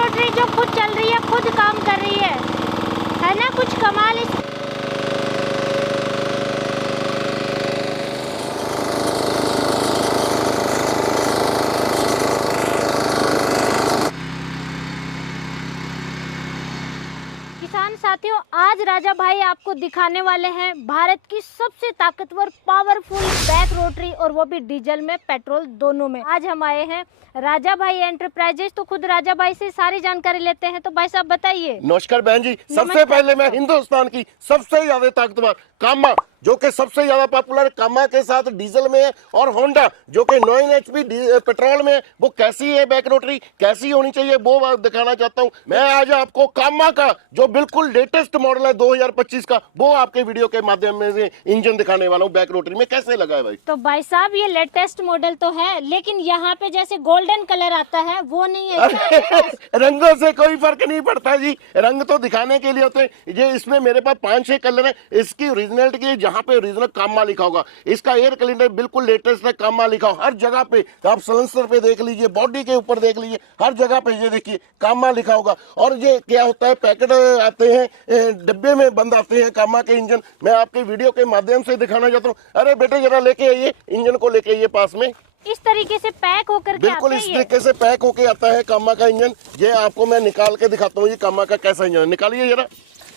Rotary जो खुद चल रही है, खुद काम कर रही है ना कुछ कमाल इस किसान साथियों, आज राजा भाई आपको दिखाने वाले हैं भारत की सबसे ताकतवर पावरफुल बैक रोटरी, और वो भी डीजल में पेट्रोल दोनों में। आज हम आए हैं राजा भाई एंटरप्राइजेस, तो खुद राजा भाई से सारी जानकारी लेते हैं। तो भाई साहब बताइए। नमस्कार बहन जी। सबसे पहले मैं हिंदुस्तान की सबसे ज्यादा ताकतवर कामा, जो कि सबसे ज्यादा पॉपुलर कामा के साथ डीजल में है, और होंडा जो कि 9 HP पेट्रोल में है, वो कैसी है बैक रोटरी, कैसी होनी चाहिए वो दिखाना चाहता हूं। मैं आज आपको कामा का जो बिल्कुल लेटेस्ट मॉडल है 2025 का, वो आपके वीडियो के माध्यम में से इंजन दिखाने वाला हूँ। बैक रोटरी में कैसे लगा है भाई। तो भाई साहब ये लेटेस्ट मॉडल तो है, लेकिन यहाँ पे जैसे गोल्डन कलर आता है वो नहीं है। रंगों से कोई फर्क नहीं पड़ता जी, रंग तो दिखाने के लिए होते हैं। ये इसमें मेरे पास 5-6 कलर है। इसकी ओरिजिनलिटी जहाँ पे ओरिजिनल कामा लिखा होगा, इसका एयर क्लीनर बिल्कुल लेटेस्ट है, कामा लिखा हो हर जगह पे। आप सलेंसर पे देख लीजिए, बॉडी के ऊपर देख लीजिए, हर जगह पे ये देखिए कामा लिखा होगा। और ये क्या होता है, पैकेट आते हैं, डिब्बे में बंद आते हैं कामा के इंजन। मैं आपके वीडियो के माध्यम से दिखाना चाहता हूँ। अरे बेटे जरा लेके आइए, इंजन को लेके आइए पास में। इस तरीके से पैक होकर के बिल्कुल इस तरीके से पैक होके आता है कामा का इंजन। ये आपको मैं निकाल के दिखाता हूँ, ये कामा का कैसा इंजन है। निकालिए जरा।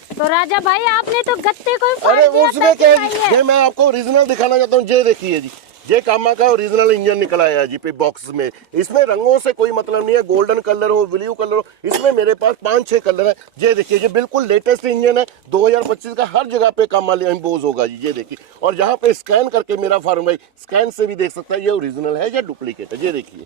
तो राजा भाई आपने तो गत्ते को फाड़ अरे दिया उसमें क्या है, ये मैं आपको ओरिजिनल दिखाना चाहता हूँ। ये देखिए जी, ये कामा का ओरिजिनल इंजन निकला है जी पे बॉक्स में। इसमें रंगों से कोई मतलब नहीं है, गोल्डन कलर हो, ब्लू कलर हो, इसमें मेरे पास 5-6 कलर है। ये देखिए, ये बिल्कुल लेटेस्ट इंजन है 2025 का। हर जगह पे कामा इम्पोज होगा जी, ये देखिए। और जहाँ पे स्कैन करके मेरा फार्म भाई स्कैन से भी देख सकता है ये ओरिजिनल है या डुप्लीकेट है। ये देखिए,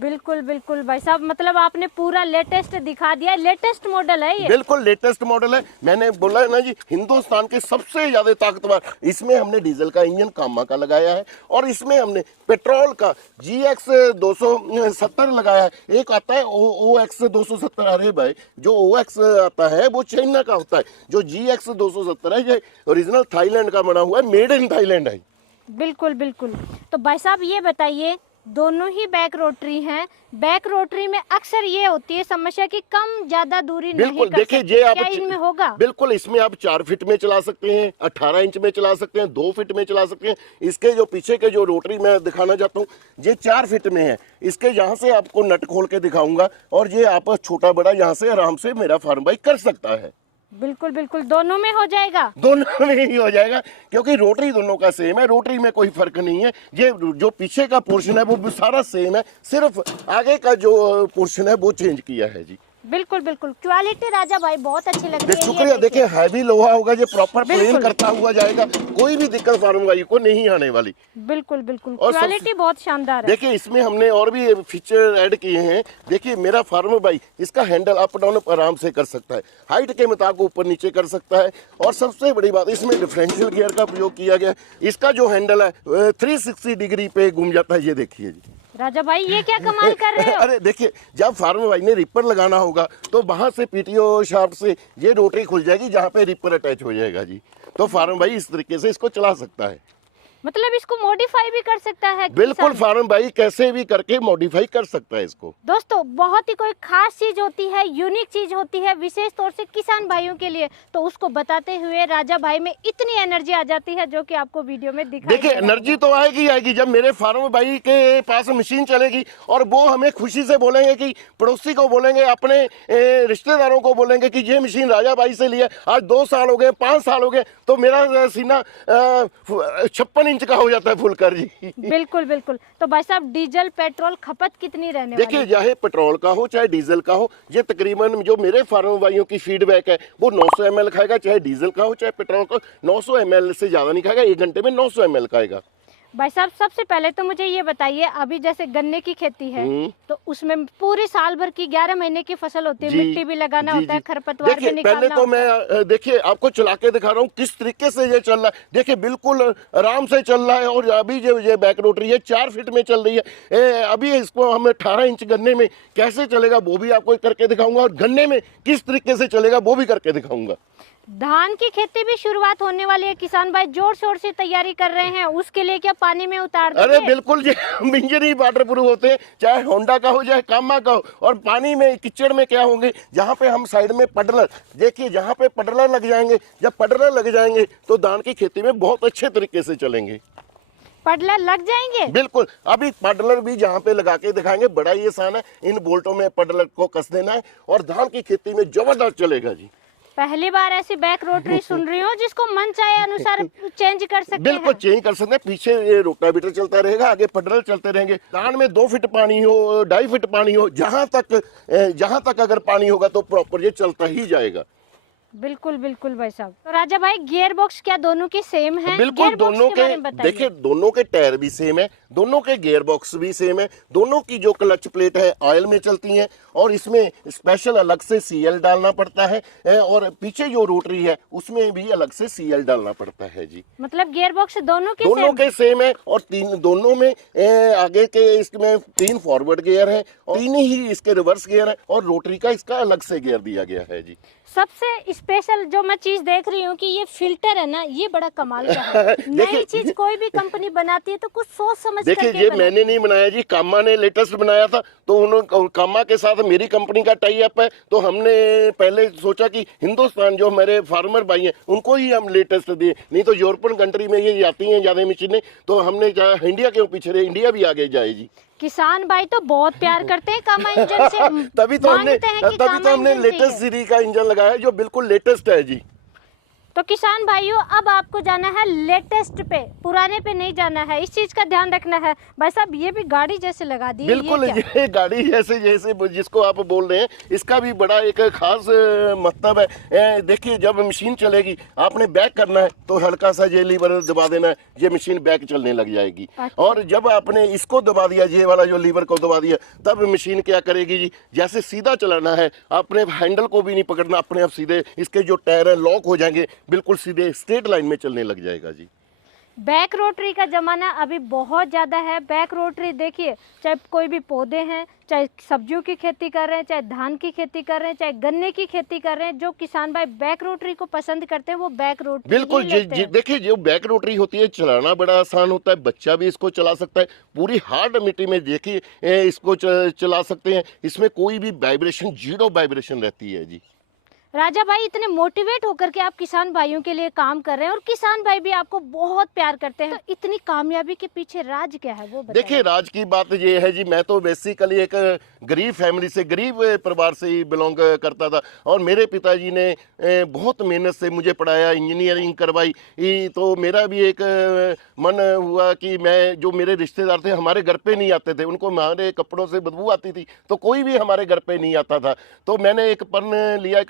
बिल्कुल बिल्कुल भाई साहब, मतलब आपने पूरा लेटेस्ट दिखा दिया। लेटेस्ट मॉडल है ये, बिल्कुल लेटेस्ट मॉडल है। मैंने बोला है ना जी, हिंदुस्तान के सबसे ज्यादा ताकतवर। इसमें हमने डीजल का इंजन कामा का लगाया है, और इसमें हमने पेट्रोल का GX 270 लगाया है। एक आता है OX 270। अरे भाई, जो OX आता है वो चाइना का होता है, जो GX 270 है ये ओरिजिनल थाईलैंड का बना हुआ है, मेड इन थाईलैंड है। बिल्कुल बिल्कुल। तो भाई साहब ये बताइए, दोनों ही बैक रोटरी हैं। बैक रोटरी में अक्सर ये होती है समस्या कि कम ज्यादा दूरी नहीं कर सकते। क्या इनमें होगा? बिल्कुल, इसमें आप 4 फीट में चला सकते हैं, 18 इंच में चला सकते हैं, 2 फीट में चला सकते हैं। इसके जो पीछे के जो रोटरी मैं दिखाना चाहता हूँ, ये 4 फीट में है। इसके यहाँ से आपको नट खोल के दिखाऊंगा, और ये आप छोटा बड़ा यहाँ से आराम से मेरा फार्म भाई कर सकता है। बिल्कुल बिल्कुल, दोनों में हो जाएगा। दोनों में ही हो जाएगा, क्योंकि रोटरी दोनों का सेम है, रोटरी में कोई फर्क नहीं है। ये जो पीछे का पोर्शन है वो सारा सेम है, सिर्फ आगे का जो पोर्शन है वो चेंज किया है जी। बिल्कुल बिल्कुल। क्वालिटी राजा भाई बहुत अच्छी लग रही है। शुक्रिया। देखिए, हैवी लोहा होगा, ये प्रॉपर प्लेन करता हुआ जाएगा, कोई भी दिक्कत फार्म भाई को नहीं आने वाली। बिल्कुल बिल्कुल, क्वालिटी बहुत शानदार है। देखिए, इसमें हमने और भी फीचर ऐड किए हैं। देखिए, मेरा फार्म भाई इसका हैंडल अप डाउन आराम से कर सकता है, हाइट के मुताबिक ऊपर नीचे कर सकता है। और सबसे बड़ी बात, इसमें डिफरेंशियल गियर का प्रयोग किया गया। इसका जो हैंडल है 360 डिग्री पे घूम जाता है। ये देखिए जी राजा भाई, ये क्या कमाल कर रहे हो? अरे देखिए, जब फार्म भाई ने रिपर लगाना होगा तो वहां से PTO शाफ्ट से ये रोटरी खुल जाएगी, जहाँ पे रिपर अटैच हो जाएगा जी। तो फार्म भाई इस तरीके से इसको चला सकता है। मतलब इसको मॉडिफाई भी कर सकता है। बिल्कुल, फार्म भाई कैसे भी करके मॉडिफाई कर सकता है इसको। दोस्तों, बहुत ही कोई खास चीज होती है, यूनिक चीज होती है, विशेष तौर से किसान भाइयों के लिए, तो उसको बताते हुए राजा भाई में इतनी एनर्जी आ जाती है, जो कि आपको वीडियो में दिखाई देखिए, एनर्जी तो आएगी जब मेरे फार्म भाई के पास मशीन चलेगी, और वो हमें खुशी से बोलेंगे कि पड़ोसी को बोलेंगे, अपने रिश्तेदारों को बोलेंगे कि ये मशीन राजा भाई से लिया, आज 2 साल हो गए, 5 साल हो गए, तो मेरा सीना 56 इंच का हो जाता है फुल कर जी। बिल्कुल बिल्कुल। तो भाई साहब, डीजल पेट्रोल खपत कितनी रहने वाली है? देखिए, चाहे पेट्रोल का हो चाहे डीजल का हो, ये तकरीबन जो मेरे फार्म भाइयों की फीडबैक है वो 900 ml खाएगा। चाहे डीजल का हो चाहे पेट्रोल का, 900 ml से ज्यादा नहीं खाएगा। 1 घंटे में 900 ml खाएगा। भाई साहब, सबसे पहले तो मुझे ये बताइए, अभी जैसे गन्ने की खेती है तो उसमें पूरी साल भर की 11 महीने की फसल होती है, मिट्टी भी लगाना होता है, खरपतवार भी निकालना पहले तो मैं देखिए आपको चला के दिखा रहा हूँ किस तरीके से ये चल रहा है। देखिए, बिल्कुल आराम से चल रहा है। और अभी जो ये बैक रोटरी है 4 फीट में चल रही है। अभी इसको हम 18 इंच गन्ने में कैसे चलेगा वो भी आपको करके दिखाऊंगा, और गन्ने में किस तरीके से चलेगा वो भी करके दिखाऊंगा। धान की खेती भी शुरुआत होने वाली है, किसान भाई जोर शोर से तैयारी कर रहे हैं, उसके लिए क्या पानी में उतार अरे देंगे? बिल्कुल जी, हम इंजन ही वाटर प्रूफ होते हैं, चाहे होंडा का हो चाहे कामा का हो। और पानी में कीचड़ में क्या होंगे, जहाँ पे हम साइड में पडलर, देखिए जहाँ पे पडलर लग जाएंगे, जब पडलर लग जाएंगे तो धान की खेती में बहुत अच्छे तरीके से चलेंगे। पडलर लग जाएंगे? बिल्कुल, अभी पडलर भी जहाँ पे लगा के दिखाएंगे, बड़ा ही आसान है, इन बोल्टों में पडलर को कस देना है और धान की खेती में जबरदस्त चलेगा जी। पहली बार ऐसी बैक रोटरी सुन रही हूँ जिसको मन चाहे अनुसार चेंज कर सकते बिल्कुल हैं। चेंज कर सकते हैं, पीछे ये रोटावेटर चलता रहेगा, आगे पडलर चलते रहेंगे। धान में 2 फीट पानी हो, 2.5 फीट पानी हो, जहां तक अगर पानी होगा तो प्रॉपर ये चलता ही जाएगा। बिल्कुल बिल्कुल भाई साहब। तो राजा भाई गियर बॉक्स क्या दोनों की सेम है? बिल्कुल गियर बॉक्स दोनों के बारे के, में बताइए। देखिए दोनों के टायर भी सेम है, दोनों के गियर बॉक्स भी सेम है, दोनों की जो क्लच प्लेट है ऑयल में चलती है और इसमें स्पेशल अलग से सीएल डालना पड़ता है और पीछे जो रोटरी है उसमें भी अलग से सीएल डालना पड़ता है जी। मतलब गियर बॉक्स दोनों के सेम है और दोनों में आगे के इसमें 3 फॉरवर्ड गियर है और 3 ही इसके रिवर्स गियर है और रोटरी का इसका अलग से गियर दिया गया है जी। सबसे स्पेशल जो मैं चीज देख रही हूँ कि ये फिल्टर है ना, ये बड़ा कमाल का है। नई चीज कोई भी कंपनी बनाती है तो कुछ सोच समझ देखिए करके ये मैंने नहीं बनाया जी, कामा ने लेटेस्ट बनाया था, तो उन्होंने कामा के साथ मेरी कंपनी का टाई अप है, तो हमने पहले सोचा कि हिंदुस्तान जो हमारे फार्मर भाई हैं उनको ही हम लेटेस्ट दिए, नहीं तो यूरोपियन कंट्री में ये जाती हैं ज्यादा मशीनें, तो हमने इंडिया क्यों पीछे रहे, इंडिया भी आगे जाए जी। किसान भाई तो बहुत प्यार करते हैं कामा इंजन से। तभी तो हमने लेटेस्ट सीरीज का इंजन लगाया जो बिल्कुल लेटेस्ट है जी। तो किसान भाइयों अब आपको जाना है लेटेस्ट पे, पुराने पे नहीं जाना है, इस चीज का ध्यान रखना है। भाई साहब ये भी गाड़ी जैसे लगा दी, बिल्कुल ये गाड़ी जैसे जिसको आप बोल रहे हैं इसका भी बड़ा एक खास मतलब है। देखिए जब मशीन चलेगी आपने बैक करना है तो हल्का सा ये लीवर दबा देना है, ये मशीन बैक चलने लग जाएगी। अच्छा। और जब आपने इसको दबा दिया, ये वाला जो लीवर को दबा दिया, तब मशीन क्या करेगी जी, जैसे सीधा चलाना है आपने हैंडल को भी नहीं पकड़ना, अपने आप सीधे इसके जो टायर है लॉक हो जाएंगे, बिल्कुल सीधे स्ट्रेट लाइन में चलने लग जाएगा जी। बैक रोटरी का जमाना अभी बहुत ज़्यादा है। बैक रोटरी देखिए, चाहे कोई भी पौधे हैं, चाहे सब्जियों की खेती कर रहे हैं, चाहे धान की खेती कर रहे हैं, चाहे गन्ने की खेती कर रहे हैं, जो किसान भाई बैक रोटरी को पसंद करते हैं वो बैक रोटरी बिल्कुल देखिए जो बैक रोटरी होती है चलाना बड़ा आसान होता है, बच्चा भी इसको चला सकता है, पूरी हार्ड मिट्टी में देखिए इसको चला सकते हैं, इसमें कोई भी वाइब्रेशन, 0 वाइब्रेशन रहती है जी। राजा भाई इतने मोटिवेट होकर के आप किसान भाइयों के लिए काम कर रहे हैं और किसान भाई भी आपको बहुत प्यार करते हैं, तो इतनी कामयाबी के पीछे राज क्या है वो बताइए। देखिए राज की बात ये है जी, मैं तो बेसिकली एक गरीब फैमिली से, गरीब परिवार से ही बिलोंग करता था और मेरे पिताजी ने बहुत मेहनत से मुझे पढ़ाया, इंजीनियरिंग करवाई, तो मेरा भी एक मन हुआ कि मैं, जो मेरे रिश्तेदार थे हमारे घर पे नहीं आते थे, उनको हमारे कपड़ों से बदबू आती थी तो कोई भी हमारे घर पे नहीं आता था, तो मैंने एक पन लिया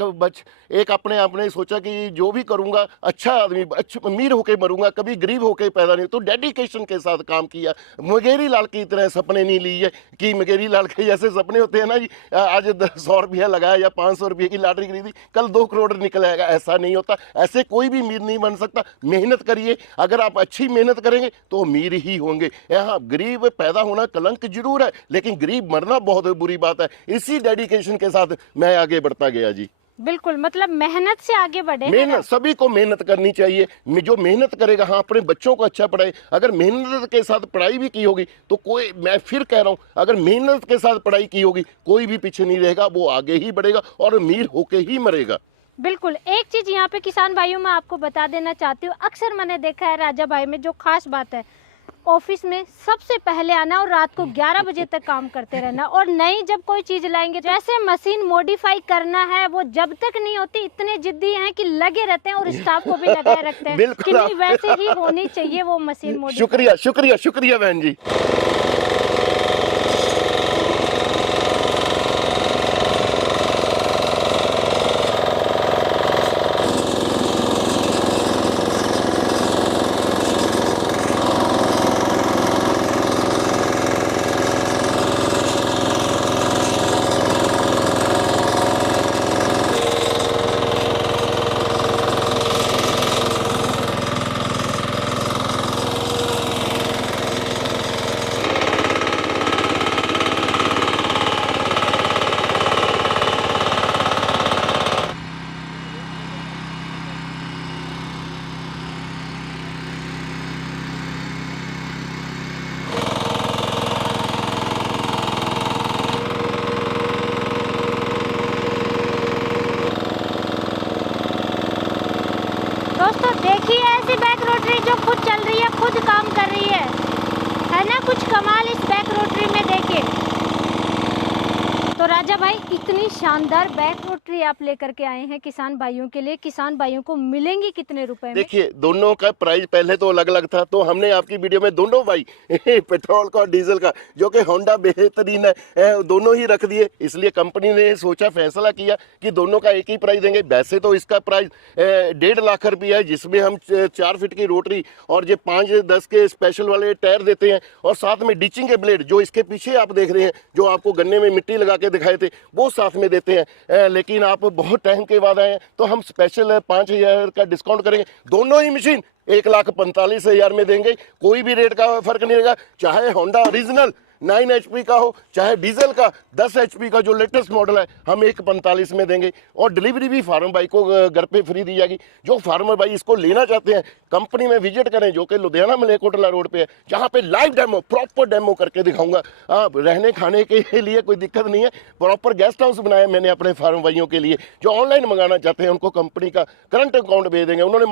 एक अपने सोचा कि जो भी करूंगा अच्छा आदमी, अच्छा अमीर होके मरूंगा, कभी गरीब होके पैदा नहीं, तो डेडिकेशन के साथ काम किया। मुंगेरी लाल की तरह सपने नहीं लिए कि मुंगेरी लाल के जैसे सपने होते हैं ना जी, आज 100 रुपया लगाया या 500 रुपये की लॉटरी खरीदी कल 2 करोड़ निकल आएगा, ऐसा नहीं होता। ऐसे कोई भी अमीर नहीं बन सकता। मेहनत करिए, अगर आप अच्छी मेहनत करेंगे तो अमीर ही होंगे। यहाँ गरीब पैदा होना कलंक जरूर है, लेकिन गरीब मरना बहुत बुरी बात है। इसी डेडिकेशन के साथ मैं आगे बढ़ता गया जी। बिल्कुल, मतलब मेहनत से आगे बढ़े। मेहनत, सभी को मेहनत करनी चाहिए। जो मेहनत करेगा, हाँ अपने बच्चों को अच्छा पढ़ाए, अगर मेहनत के साथ पढ़ाई भी की होगी तो कोई, मैं फिर कह रहा हूँ, अगर मेहनत के साथ पढ़ाई की होगी कोई भी पीछे नहीं रहेगा, वो आगे ही बढ़ेगा और अमीर होके ही मरेगा। बिल्कुल। एक चीज यहाँ पे किसान भाइयों में आपको बता देना चाहती हूँ, अक्सर मैंने देखा है राजा भाई में जो खास बात है, ऑफिस में सबसे पहले आना और रात को 11 बजे तक काम करते रहना, और नई जब कोई चीज लाएंगे, जैसे मशीन मॉडिफाई करना है, वो जब तक नहीं होती इतने जिद्दी हैं कि लगे रहते हैं और स्टाफ को भी लगाए रखते हैं कि नहीं वैसे ही होनी चाहिए वो मशीन मॉडिफाई। शुक्रिया शुक्रिया शुक्रिया बहन जी। जो खुद चल रही है, खुद काम कर रही है ना? कुछ कमाल इस बैक रोटरी में देखिए। तो राजा भाई, इतनी शानदार बैक रोटरी आप लेकर के आए हैं किसान भाइयों के लिए। किसान भाइयों को मिलेंगी कितने रुपए में? देखिए, दोनों का प्राइस पहले तो अलग अलग था, तो हमने आपकी वीडियो में दोनों भाई पेट्रोल का और डीजल का, जो कि होंडा बेहतरीन है, दोनों ही रख दिए। इसलिए कंपनी ने सोचा, फैसला किया कि दोनों का एक ही प्राइस देंगे। वैसे तो इसका प्राइस 1.5 लाख रुपया है, जिसमें हम 4 फीट की रोटरी और ये 5-10 के स्पेशल वाले टायर देते हैं, और साथ में डिचिंग के ब्लेड, जो इसके पीछे आप देख रहे हैं, जो आपको गन्ने में मिट्टी लगा के दिखाए थे, वो साथ में देते हैं। लेकिन आप बहुत टाइम के बाद आए हैं, तो हम स्पेशल 5,000 का डिस्काउंट करेंगे। दोनों ही मशीन 1,45,000 में देंगे। कोई भी रेट का फर्क नहीं रहेगा, चाहे होंडा ओरिजिनल 9 HP का हो, चाहे डीजल का 10 HP का जो लेटेस्ट मॉडल है, हम 1,45 में देंगे। और डिलीवरी भी फार्मर भाई को घर पे फ्री दी जाएगी। जो फार्मर भाई इसको लेना चाहते हैं, कंपनी में विजिट करें, जो कि लुधियाना मलेरकोटला रोड पे है, जहाँ पे लाइव डेमो, प्रॉपर डेमो करके दिखाऊंगा। रहने खाने के लिए कोई दिक्कत नहीं है। प्रॉपर गेस्ट हाउस बनाया मैंने अपने फार्मर भाइयों के लिए। जो ऑनलाइन मंगाना चाहते हैं, उनको कंपनी का करंट अकाउंट भेज देंगे। उन्होंने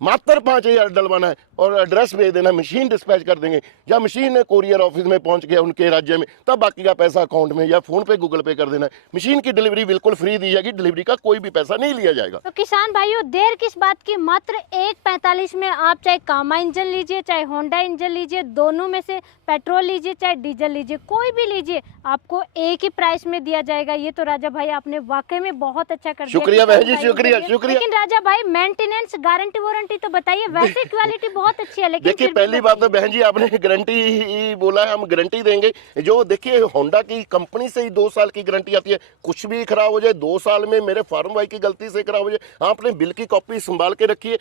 मात्र 5,000 डलवाना है और एड्रेस भेज देना, मशीन डिस्पैच कर देंगे। जब मशीन कोरियर ऑफिस में पहुंच गया उनके राज्य में, तब बाकी का पैसा अकाउंट में या फोन पे, गूगल पे कर देना है। मशीन की डिलीवरी बिल्कुल फ्री दी जाएगी, डिलीवरी का कोई भी पैसा नहीं लिया जाएगा। तो किसान भाइयों, देर किस बात की? मात्र 1,45 में आप चाहे कामा इंजन लीजिए, चाहे होंडा इंजन लीजिए, दोनों में से पेट्रोल लीजिए चाहे डीजल लीजिए, कोई भी लीजिए, आपको एक ही प्राइस में दिया जाएगा। ये तो राजा भाई आपने वाकई में बहुत अच्छा कर दिया। शुक्रिया बहन जी, शुक्रिया। लेकिन राजा भाई, मेंटेनेंस, गारंटी वारंटी तो बताइए। वैसे क्वालिटी बहुत अच्छी है, लेकिन देखिए, पहली बात तो बहन जी, आपने गारंटी बोला है, हम गारंटी देंगे। जो देखिए, होंडा की कंपनी से ही 2 साल की गारंटी आती है। कुछ भी खराब हो जाए 2 साल में, मेरे फार्म भाई की गलती से खराब हो जाए, आपने बिल की कॉपी संभाल के रखिए,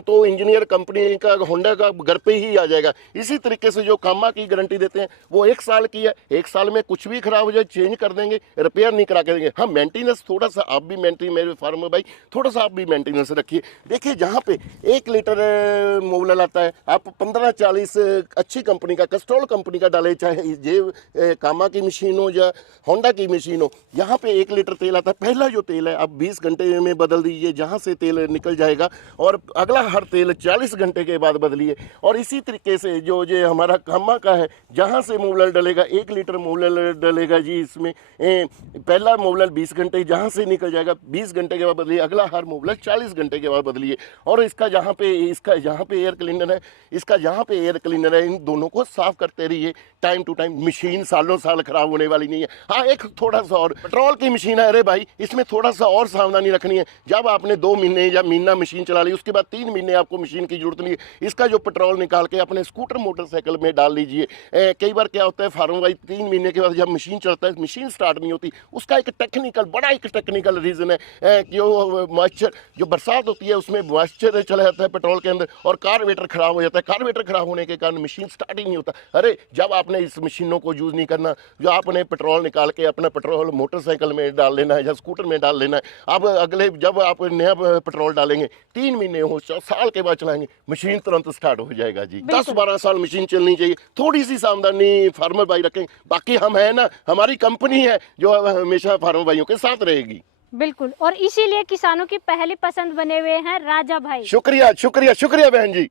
तो इंजीनियर कंपनी का, होंडा का, घर पे ही आ जाएगा। इसी तरीके से जो कामा की गारंटी देते हैं, वो 1 साल की है। 1 साल में कुछ भी खराब हो जाए, चेंज कर देंगे, रिपेयर नहीं करा के देंगे। हाँ, मेंटेनेंस थोड़ा सा आप भी मेरे फार्मर भाई, थोड़ा सा आप भी मेंटेनेंस रखिए। देखिए, जहाँ पे 1 लीटर मोबिल आता है, आप 15-40 अच्छी कंपनी का, कैस्ट्रॉल कंपनी का डाले, चाहे ये कामा की मशीन हो या होंडा की मशीन हो, यहाँ पे 1 लीटर तेल आता है। पहला जो तेल है आप 20 घंटे में बदल दीजिए, जहाँ से तेल निकल जाएगा, और अगला हर तेल 40 घंटे के बाद बदलिए। और इसी तरीके से जो ये हमारा कामा का है, जहाँ से मोबिल डलेगा, 1 लीटर मोबिल डलेगा जी इसमें, पहला मोबिल 20 घंटे जहाँ से निकल जाएगा, 20 घंटे के बाद बदलिए। अगला हर मोबिल 40 घंटे के बाद बदलिए। और इसका जहाँ पे एयर क्लीनर है, इसका जहाँ पे एयर क्लीनर है, इन दोनों को साफ करते रहिए टाइम टू टाइम। मशीन सालों साल खराब होने वाली नहीं है। हाँ, एक थोड़ा सा और, पेट्रोल की मशीन है, अरे भाई, इसमें थोड़ा सा और सावधानी रखनी है। जब आपने 2 महीने या महीना मशीन चला ली, उसके बाद 3 महीने आपको मशीन की जरूरत नहीं है। इसका जो पेट्रोल निकाल के अपने स्कूटर, मोटरसाइकिल में डाल लीजिए। कई बार क्या होता है, फार्म भाई, 3 महीने के बाद जब मशीन चलता है, मशीन स्टार्ट नहीं होती। उसका एक टेक्निकल रीजन है कि वो मॉइस्चर, जो बरसात होती है उसमें मॉइस्चर चला जाता है पेट्रोल के अंदर, और कार्बोरेटर खराब हो जाता है। कार्बोरेटर खराब होने के कारण मशीन स्टार्ट ही नहीं होता। अरे, जब आपने इस मशीनों को यूज नहीं करना, जो आपने पेट्रोल निकाल के अपना पेट्रोल मोटरसाइकिल में डाल लेना है या स्कूटर में डाल लेना है। अब अगले, जब आप नया पेट्रोल डालेंगे, 3 महीने हो, साल के बाद चलाएंगे, मशीन तुरंत स्टार्ट हो जाएगा जी। 10-12 साल मशीन चलनी चाहिए। थोड़ी सी सावधानी फार्मर भाई रखें। बाकी हम है ना, हमारी कंपनी है जो हमेशा फार्मर भाइयों के साथ रहेगी। बिल्कुल, और इसीलिए किसानों की पहली पसंद बने हुए हैं राजा भाई। शुक्रिया, शुक्रिया, शुक्रिया बहन जी।